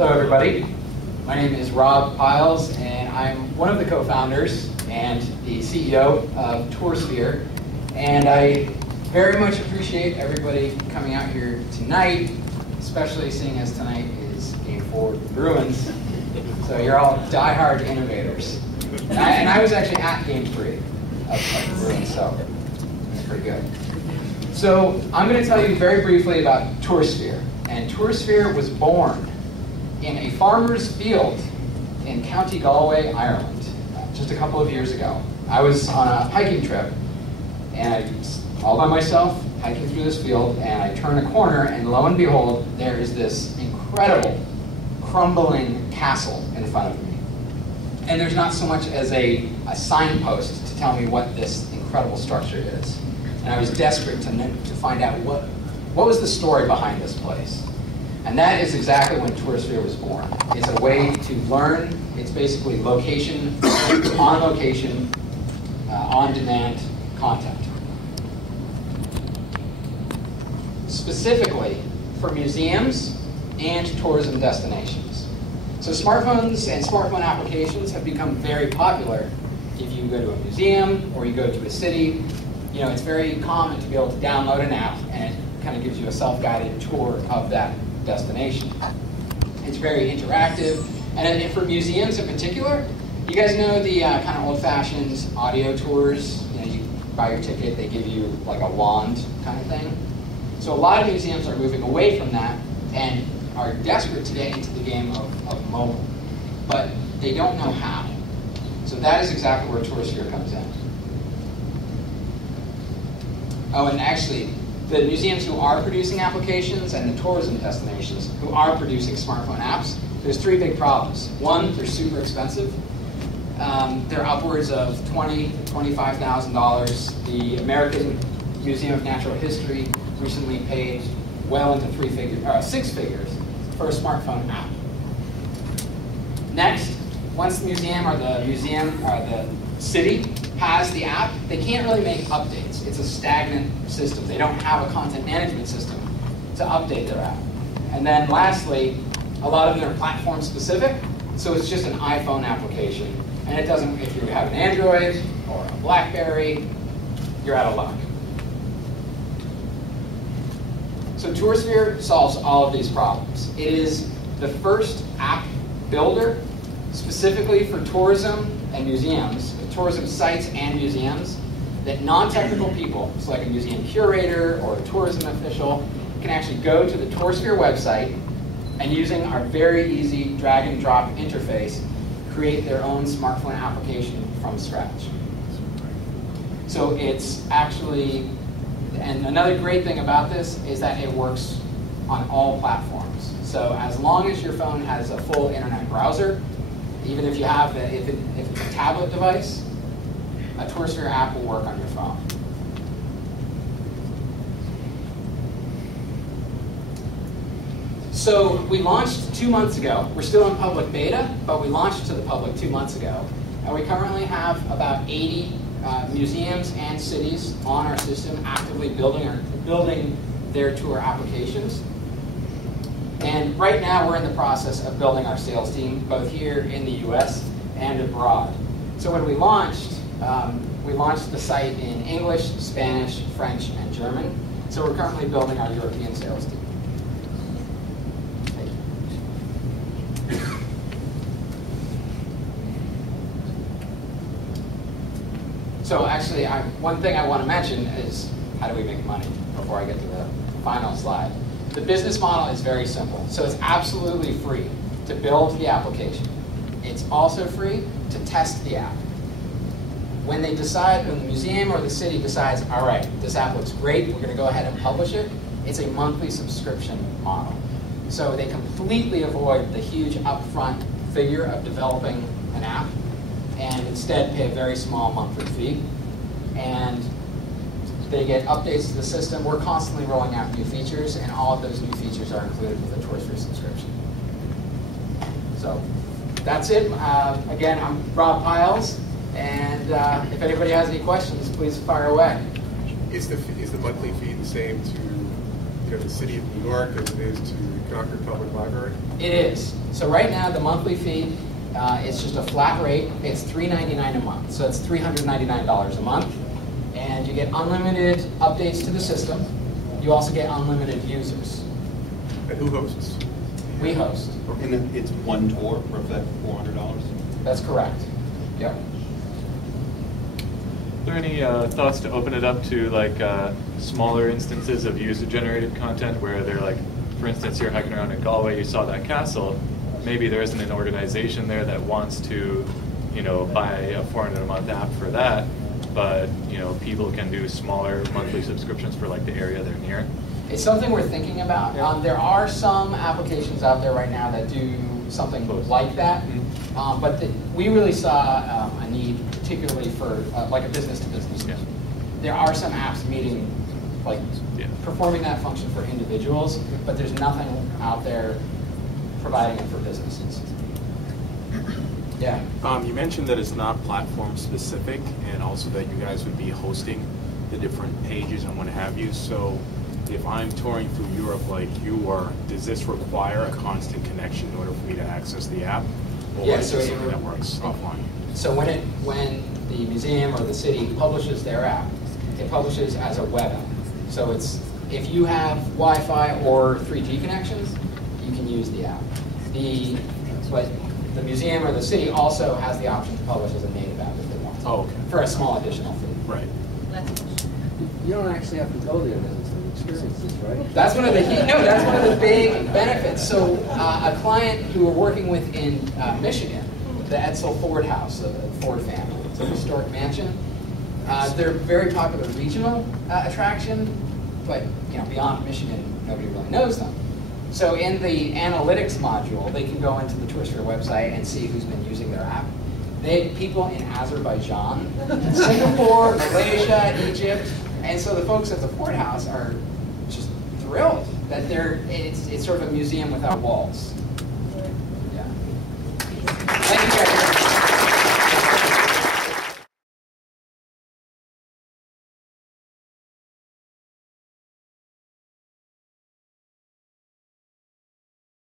Hello, everybody. My name is Rob Piles, and I'm one of the co-founders and the CEO of TourSphere. And I very much appreciate everybody coming out here tonight, especially seeing as tonight is Game 4 of the Bruins. So you're all diehard innovators. And I was actually at Game 3 of the Bruins, so it's pretty good. So I'm going to tell you very briefly about TourSphere. And TourSphere was born in a farmer's field in County Galway, Ireland, just a couple of years ago. I was on a hiking trip, and I was all by myself, hiking through this field, and I turn a corner, and lo and behold, there is this incredible, crumbling castle in front of me. And there's not so much as a signpost to tell me what this incredible structure is. And I was desperate to find out what was the story behind this place. And that is exactly when TourSphere was born. It's a way to learn. It's basically location, on location, on-demand content. Specifically for museums and tourism destinations. So smartphones and smartphone applications have become very popular. If you go to a museum or you go to a city, you know, it's very common to be able to download an app, and it kind of gives you a self-guided tour of that destination. It's very interactive, and for museums in particular, you guys know the kind of old-fashioned audio tours. You know, you buy your ticket, they give you like a wand kind of thing. So a lot of museums are moving away from that and are desperate to get into the game of mobile, but they don't know how. So that is exactly where TourSphere comes in. Oh, and actually, the museums who are producing applications and the tourism destinations who are producing smartphone apps, there's three big problems. One, they're super expensive. They're upwards of $20,000 to $25,000. The American Museum of Natural History recently paid well into six figures for a smartphone app. Next, once the museum or the city has the app, they can't really make updates. It's a stagnant system. They don't have a content management system to update their app. And then lastly, a lot of them are platform specific, so it's just an iPhone application. And it doesn't, if you have an Android or a BlackBerry, you're out of luck. So TourSphere solves all of these problems. It is the first app builder specifically for tourism and museums, tourism sites and museums, that non-technical people, so like a museum curator or a tourism official, can actually go to the TourSphere website and using our very easy drag and drop interface, create their own smartphone application from scratch. So it's actually, and another great thing about this is that it works on all platforms. So as long as your phone has a full internet browser, even if you have, if it's a tablet device, a TourSphere app will work on your phone. So we launched 2 months ago. We're still in public beta, but we launched to the public 2 months ago. And we currently have about 80 museums and cities on our system actively building their tour applications. And right now we're in the process of building our sales team, both here in the US and abroad. So when we launched the site in English, Spanish, French, and German. So we're currently building our European sales team. So actually, one thing I want to mention is how do we make money before I get to the final slide. The business model is very simple. So it's absolutely free to build the application. It's also free to test the app. When they decide, when the museum or the city decides, all right, this app looks great, we're going to go ahead and publish it, it's a monthly subscription model. So they completely avoid the huge upfront figure of developing an app and instead pay a very small monthly fee. And they get updates to the system. We're constantly rolling out new features, and all of those new features are included with a TourSphere subscription. So that's it. Again, I'm Rob Piles, and if anybody has any questions, please fire away. Is the monthly fee the same to to the City of New York as it is to the Concord Public Library? It is. So right now, the monthly fee, it's just a flat rate. It's $3.99 a month. So it's $399 a month. And you get unlimited updates to the system. You also get unlimited users. And who hosts? We host. And it's one tour for that $400? That's correct. Yep. Are there any thoughts to open it up to like smaller instances of user-generated content where they're like, for instance, you're hiking around in Galway, you saw that castle, maybe there isn't an organization there that wants to, you know, buy a $400 a month app for that, but you know, people can do smaller monthly subscriptions for like the area they're near. It's something we're thinking about. There are some applications out there right now that do something like that, but we really saw a need, particularly for like a business-to-business. Yeah. There are some apps meeting, like performing that function for individuals, but there's nothing out there providing it for businesses. Yeah. You mentioned that it's not platform specific, and also that you guys would be hosting the different pages and what have you. So if I'm touring through Europe like you are, does this require a constant connection in order for me to access the app? Or is it something that works offline? So when the museum or the city publishes their app, it publishes as a web app. So it's, if you have Wi-Fi or 3G connections, you can use the app. But the museum or the city also has the option to publish as a native app if they want to. Oh, okay. For a small additional fee. Right. You don't actually have to go there to experiences, right? That's one of the that's one of the big benefits. So a client who we're working with in Michigan, the Edsel Ford House, the Ford family, it's a historic mansion. They're a very popular regional attraction, but you know, beyond Michigan, nobody really knows them. So in the analytics module, they can go into the TourSphere website and see who's been using their app. They had people in Azerbaijan, Singapore, Malaysia, Egypt, and so the folks at the Ford House are just thrilled that it's sort of a museum without walls.